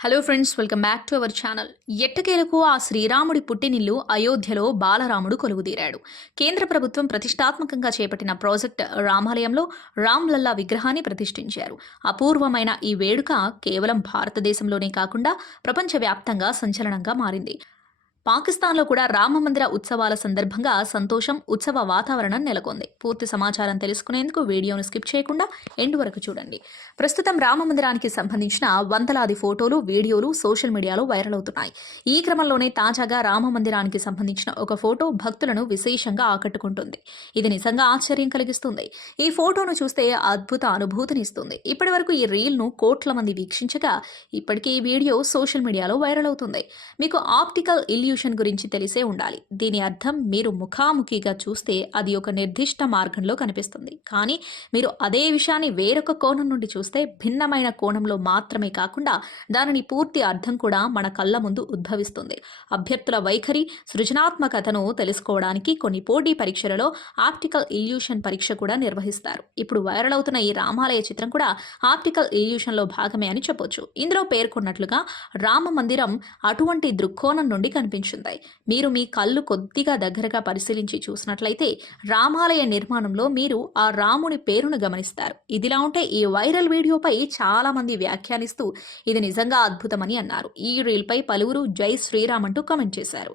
Hello friends welcome back to our channel ఎట్టకేలకు ఆ శ్రీరాముడి పుట్టినిల్లు అయోధ్యలో బాలరాముడు కొలువుదీరాడు. కేంద్ర ప్రభుత్వం ప్రతిష్టాత్మకంగా చేపట్టిన ప్రాజెక్ట్ రామాలయంలో రామ్లల్లా విగ్రహాన్ని ప్రతిష్ఠించారు. అపూర్వమైన ఈ వేడుక కేవలం భారతదేశంలోనే కాకుండా ప్రపంచవ్యాప్తంగా సంచలనంగా మారింది. పాకిస్తాన్లో కూడా రామమందిర ఉత్సవాల సందర్భంగా సంతోషం ఉత్సవ వాతావరణం నెలకొంది. పూర్తి సమాచారం తెలుసుకునేందుకు వీడియోను స్కిప్ చేయకుండా ఎండ్ వరకు చూడండి. ప్రస్తుతం రామమందిరానికి సంబంధించిన వందలాది ఫోటోలు వీడియోలు సోషల్ మీడియాలో వైరల్ అవుతున్నాయి. ఈ క్రమంలోనే తాజాగా రామమందిరానికి సంబంధించిన ఒక ఫోటో భక్తులను విశేషంగా ఆకట్టుకుంటుంది. ఇది నిజంగా ఆశ్చర్యం కలిగిస్తుంది. ఈ ఫోటోను చూస్తే అద్భుత అనుభూతినిస్తుంది ఇప్పటి వరకు ఈ రీల్ను కోట్ల మంది వీక్షించగా ఇప్పటికీ ఈ వీడియో సోషల్ మీడియాలో వైరల్ అవుతుంది. మీకు ఆప్టికల్ ఇల్యూషన్ గురించి తెలిసే ఉండాలి. దీని అర్థం మీరు ముఖాముఖిగా చూస్తే అది ఒక నిర్దిష్ట మార్గంలో కనిపిస్తుంది. కానీ మీరు అదే విషయాన్ని వేరొక కోణం నుండి చూస్తే భిన్నమైన కోణంలో మాత్రమే కాకుండా దానిని పూర్తి అర్థం కూడా మన కళ్ళ ముందు ఉద్భవిస్తుంది. అభ్యర్థుల వైఖరి సృజనాత్మకతను తెలుసుకోవడానికి కొన్ని పోటీ పరీక్షలలో ఆప్టికల్ ఇల్యూషన్ పరీక్ష కూడా నిర్వహిస్తారు. ఇప్పుడు వైరల్ అవుతున్న ఈ రామాలయ చిత్రం కూడా ఆప్టికల్ ఇల్యూషన్లో భాగమే అని చెప్పొచ్చు. ఇందులో పేర్కొన్నట్లుగా రామ మందిరం అటువంటి దృక్కోణం నుండి కనిపించింది మీరు మీ కళ్ళు కొద్దిగా దగ్గరగా పరిశీలించి చూసినట్లయితే రామాలయ నిర్మాణంలో మీరు ఆ రాముని పేరును గమనిస్తారు. ఇదిలా ఉంటే ఈ వైరల్ వీడియోపై చాలా మంది వ్యాఖ్యానిస్తూ ఇది నిజంగా అద్భుతమని అన్నారు. ఈ రీల్పై పలువురు జై శ్రీరామ్ అంటూ కమెంట్ చేశారు.